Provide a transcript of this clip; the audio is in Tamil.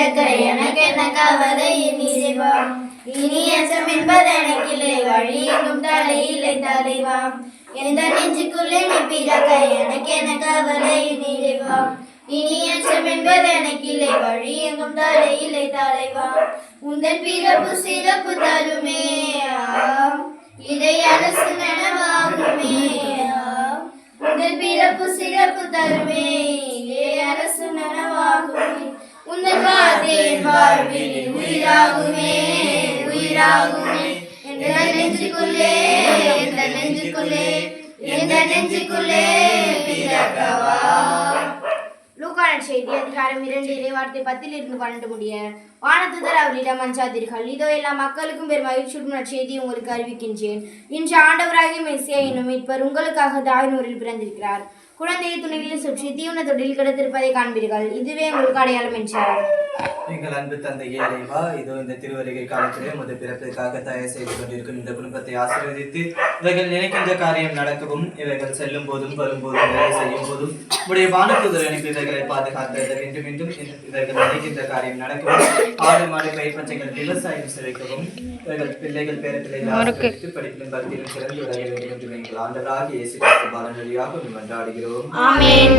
பிறக்க எனக்கு என்ன கவலை நிறைவா இனி அச்சம் என்பது எனக்கில்லை வழி எங்கும் தலையில்லை தலைவா எந்த நெஞ்சுக்குள்ளே நீ பிறக்க எனக்கு என்ன கவலை நிறைவா இனி அச்சம் என்பது எனக்கில்லை வழி எங்கும் தலையில்லை தலைவா உந்தன் பிறப்பு சிறப்பு தருமே இதை அரசு நனவாகுமே உந்தன் பிறப்பு சிறப்பு தருமே இதை அரசு நனவாகுமே உந்தன் வார்த்தையின் வாழ்வில் உயிராகுமே உயிராகுமே என்ற நெஞ்சுக்குள்ளே என்ற நெஞ்சுக்குள்ளே என்ற நெஞ்சுக்குள்ளே பிறக்கவா. லூக்கான செய்தி அதிகாரம் 2 இறைவார்த்தை 10-12 முடிய வானதூதர் அவரிடம் அஞ்சாதீர்கள், இதோ எல்லா மக்களுக்கும் பெரும் மகிழ்ச்சியுடன் நற்செய்தி உங்களுக்கு அறிவிக்கின்றேன். இன்று ஆண்டவராகிய மெசியா என்னும் மீட்பர் உங்களுக்காக தாய்நூரில் பிறந்திருக்கிறார். குழந்தையை துணைகளில் சுற்றி தீவன தொட்டில் கிடத்திருப்பதை காண்பீர்கள், இதுவே உங்களுக்கு அடையாளம் என்றார். எங்கள் அன்பு தந்தையே இறைவா, இதோ இந்த திருவருகை காலத்திலே முத பிறப்பிற்காக தயார் செய்து கொண்டிருக்கும் இந்த குடும்பத்தை ஆசீர்வதித்து இவர்கள் நினைக்கின்ற காரியம் நடக்கவும் இவர்கள் செல்லும் போதும் வரும்போதும் வேலை செய்யும் போதும் உடைய வானதூதர் அனுப்பி இவர்களை பாதுகாக்க வேண்டும் என்றும் இவர்கள் நினைக்கின்ற காரியம் நடக்கவும் ஆடு மாடு பயிர்பச்சைகள் விவசாயம் செழிக்கவும் இவர்கள் பிள்ளைகள் பேர பிள்ளைகள் படிப்பிலும் பக்தியிலும் சிறந்து விளைய வேண்டும் என்று எங்கள் ஆண்டவராகிய இயேசு கிறிஸ்து பாலன் வழியாக கொண்டாடுகிறோம். ஆமென்.